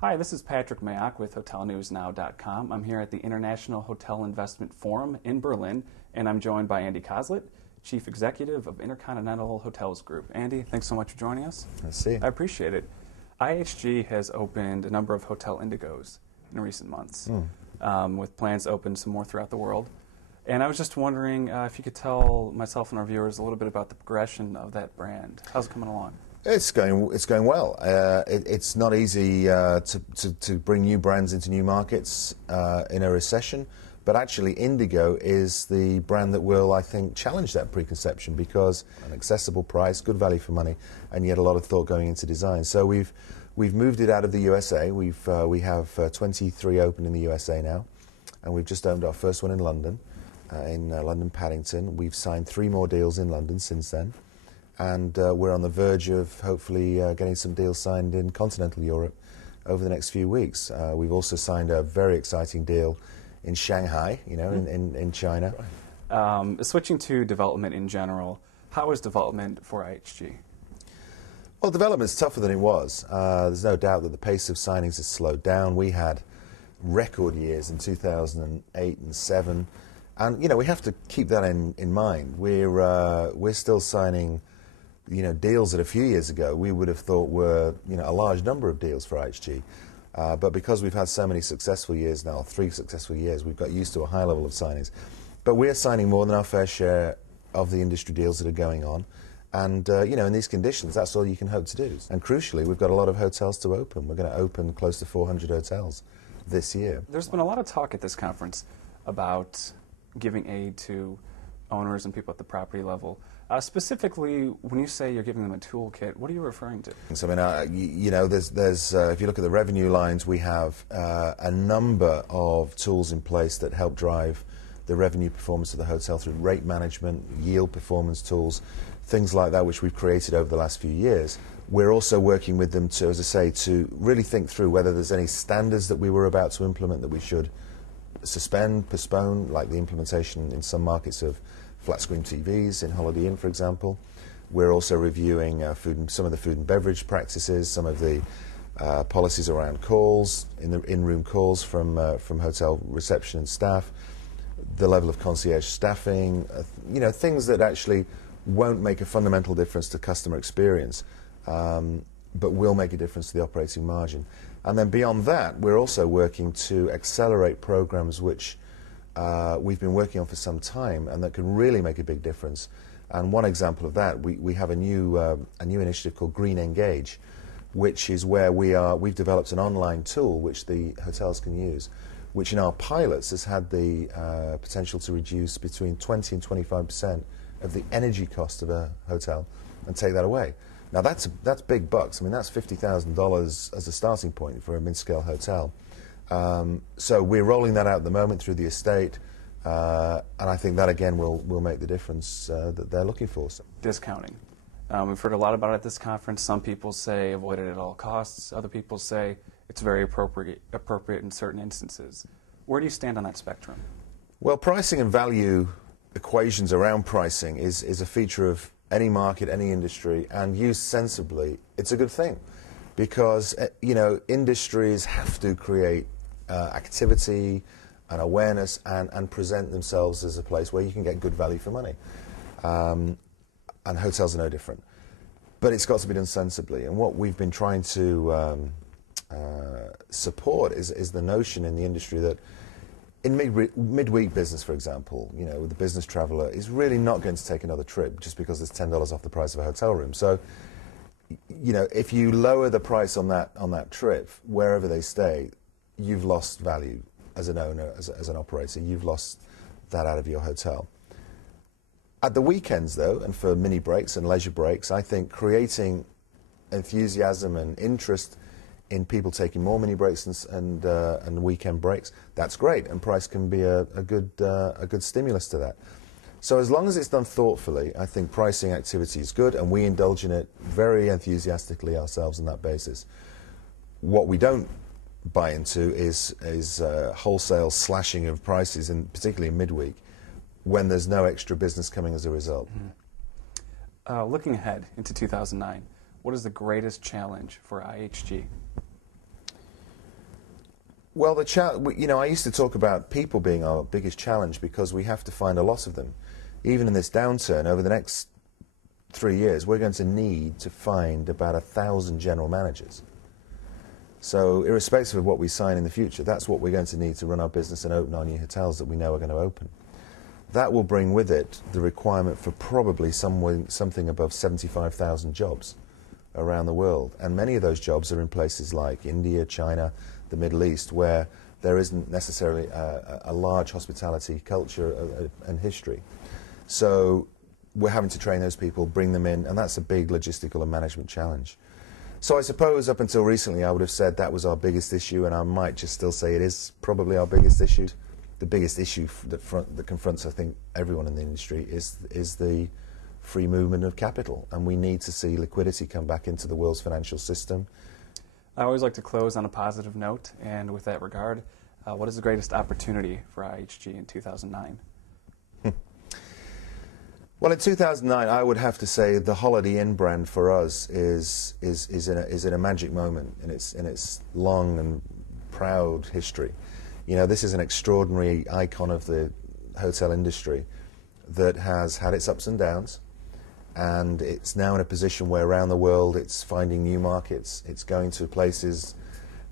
Hi, this is Patrick Mayock with HotelNewsNow.com. I'm here at the International Hotel Investment Forum in Berlin, and I'm joined by Andy Cosslett, Chief Executive of Intercontinental Hotels Group. Andy, thanks so much for joining us. I see. I appreciate it. IHG has opened a number of Hotel Indigos in recent months, with plans to open some more throughout the world. And I was just wondering if you could tell myself and our viewers a little bit about the progression of that brand. How's it coming along? It's going well. It's not easy to bring new brands into new markets in a recession, but actually Indigo is the brand that will, I think, challenge that preconception because an accessible price, good value for money, and yet a lot of thought going into design. So we've moved it out of the USA. We have 23 open in the USA now, and we've just opened our first one in London, London Paddington. We've signed 3 more deals in London since then. And we're on the verge of hopefully getting some deals signed in continental Europe over the next few weeks. We've also signed a very exciting deal in Shanghai, in China. Switching to development in general, how is development for IHG? Well, development's tougher than it was. There's no doubt that the pace of signings has slowed down. We had record years in 2008 and 7, and we have to keep that in mind. We're still signing deals that a few years ago we would have thought were, a large number of deals for IHG. But because we've had so many successful years now, 3 successful years, we've got used to a high level of signings. But we're signing more than our fair share of the industry deals that are going on. And, in these conditions, that's all you can hope to do. And crucially, we've got a lot of hotels to open. We're going to open close to 400 hotels this year. There's been a lot of talk at this conference about giving aid to owners and people at the property level. Specifically, when you say you're giving them a toolkit, what are you referring to? So, there's if you look at the revenue lines, we have a number of tools in place that help drive the revenue performance of the hotel through rate management, yield performance tools, things like that, which we've created over the last few years. We're also working with them to, as I say, to really think through whether there's any standards that we were about to implement that we should suspend, postpone, like the implementation in some markets of flat-screen TVs in Holiday Inn, for example. We're also reviewing some of the food and beverage practices, some of the policies around calls, in-room calls from hotel reception and staff, the level of concierge staffing, things that actually won't make a fundamental difference to customer experience, but will make a difference to the operating margin. And then beyond that, we're also working to accelerate programs which we've been working on for some time and that can really make a big difference. And one example of that, we have a new initiative called Green Engage, which is where we've developed an online tool which the hotels can use, which in our pilots has had the potential to reduce between 20 and 25% of the energy cost of a hotel and take that away. Now that's big bucks. I mean, that's $50,000 as a starting point for a mid-scale hotel. So we're rolling that out at the moment through the estate, and I think that again will make the difference that they're looking for. So. Discounting. We've heard a lot about it at this conference. Some people say avoid it at all costs. Other people say it's very appropriate in certain instances. Where do you stand on that spectrum? Well, pricing and value equations around pricing is a feature of any market, any industry, and used sensibly, it's a good thing. Because, industries have to create activity and awareness and present themselves as a place where you can get good value for money. And hotels are no different. But it's got to be done sensibly. And what we've been trying to support is the notion in the industry that in midweek business, for example, the business traveller is really not going to take another trip just because there's $10 off the price of a hotel room. So, if you lower the price on that trip, wherever they stay, you've lost value as an owner, as an operator. You've lost that out of your hotel. At the weekends, though, and for mini breaks and leisure breaks, I think creating enthusiasm and interest in people taking more mini breaks and weekend breaks, that's great, and price can be a good stimulus to that. So as long as it's done thoughtfully, I think pricing activity is good, and we indulge in it very enthusiastically ourselves on that basis. What we don't buy into is wholesale slashing of prices, and particularly in midweek, when there's no extra business coming as a result. Mm-hmm. Looking ahead into 2009, what is the greatest challenge for IHG? Well, I used to talk about people being our biggest challenge because we have to find a lot of them. Even in this downturn, over the next 3 years, we're going to need to find about 1,000 general managers. So irrespective of what we sign in the future, that's what we're going to need to run our business and open our new hotels that we know are going to open. That will bring with it the requirement for probably something above 75,000 jobs around the world. And many of those jobs are in places like India, China, the Middle East, where there isn't necessarily a large hospitality culture and history. So we're having to train those people, bring them in, and that's a big logistical and management challenge. So I suppose up until recently I would have said that was our biggest issue, and I might just still say it is probably our biggest issue. The biggest issue that confronts, I think, everyone in the industry is the free movement of capital, and we need to see liquidity come back into the world's financial system. I always like to close on a positive note, and with that regard, what is the greatest opportunity for IHG in 2009? Well, in 2009, I would have to say the Holiday Inn brand for us is in a magic moment in its long and proud history. You know, this is an extraordinary icon of the hotel industry that has had its ups and downs, and it's now in a position where around the world it's finding new markets. It's going to places,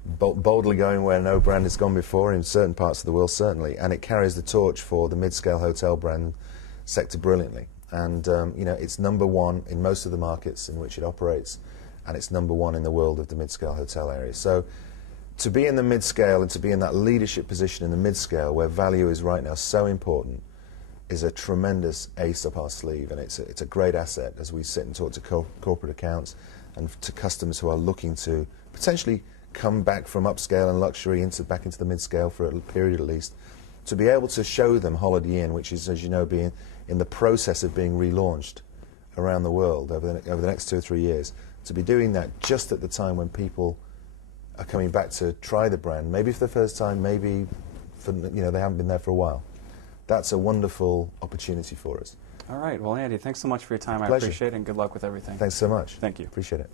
boldly going where no brand has gone before, in certain parts of the world certainly, and it carries the torch for the mid-scale hotel brand sector brilliantly. And you know, it's #1 in most of the markets in which it operates, and it's #1 in the world of the mid-scale hotel area. So to be in the mid-scale and to be in that leadership position in the mid-scale where value is right now so important is a tremendous ace up our sleeve, and it's a great asset as we sit and talk to corporate accounts and to customers who are looking to potentially come back from upscale and luxury back into the mid-scale for a period at least, to be able to show them Holiday Inn, which is, as you know, being in the process of being relaunched around the world over the next 2 or 3 years, to be doing that just at the time when people are coming back to try the brand, maybe for the first time, maybe they haven't been there for a while. That's a wonderful opportunity for us. All right. Well, Andy, thanks so much for your time. Pleasure. I appreciate it, and good luck with everything. Thanks so much. Thank you. Appreciate it.